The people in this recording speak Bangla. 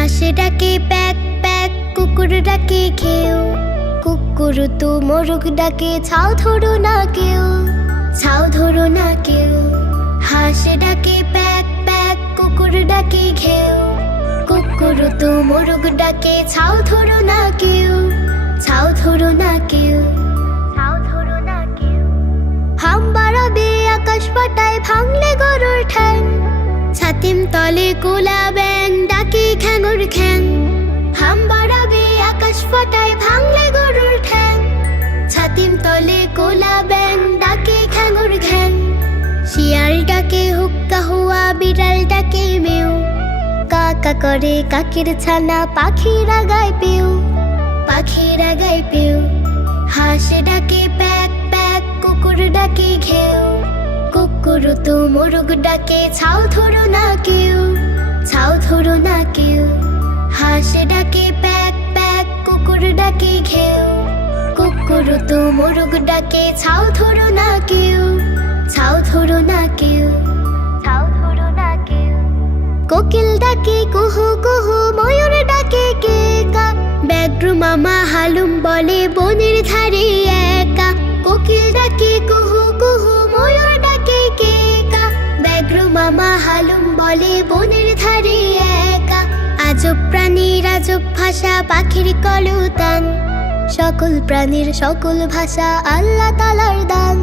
হাঁস ডাকে প্যাক প্যাক, কুকুর ডাকে ঘেউ, কুকুর তো মোরগ ডাকে ছাও ধরো না কেউ, ছাও ধরো না কেউ। হাঁস ডাকে প্যাক প্যাক, কুকুর ডাকে ঘেউ, কুকুর তো মোরগ ডাকে ছাও ধরো না কেউ, ছাও ধরো না কেউ, ছাও ধরো না কেউ। হাম বাড়াবে আকাশ পাতায় ভাঙলে গরুর ঠ্যাং, ছাতিম তলে কোলা ব্যাং ডাকে খ্যাঙুর খ্যাং। হাম বাড়াবে আকাশ পাতায় ভাঙলে গরুর ঠ্যাং, ছাতিম তলে কোলা ব্যাং ডাকে খ্যাঙুর খ্যাং। শিয়াল ডাকে হুক্কা হুয়া, বিড়াল ডাকে মেউ, কাকা করে কাকের ছানা পাখিরা গায় পেউ, পাখিরা গায় পেউ। হাঁস ডাকে প্যাক প্যাক, কুকুর ডাকে ঘেউ, কুকুর তো মোরগ ডাকে ছাও ধরো না কেউ, ছাও ধরো না কেউ। হাঁস ডাকে প্যাক প্যাক, কুকুর ডাকে ঘেউ, কুকুর তো মোরগ ডাকে ছাও ধরো না কেউ, ছাও ধরো না কেউ, ছাও ধরো না কেউ। কোকিল ডাকে কুহু কুহু, ময়ূর ডাকে কে কা, ব্যাঘ্র মামা হালুম বলে বনের ধারে একা। কোকিল ডাকে কুহু কুহু, ময়ূর ডাকে কে কা, ব্যাঘ্র মামা হালুম বলে বনের ধারে একা। আজব প্রাণীর আজব ভাষা, পাখির কলতান, সকল প্রাণীর সকল ভাষা আল্লাহ তাআলার দান।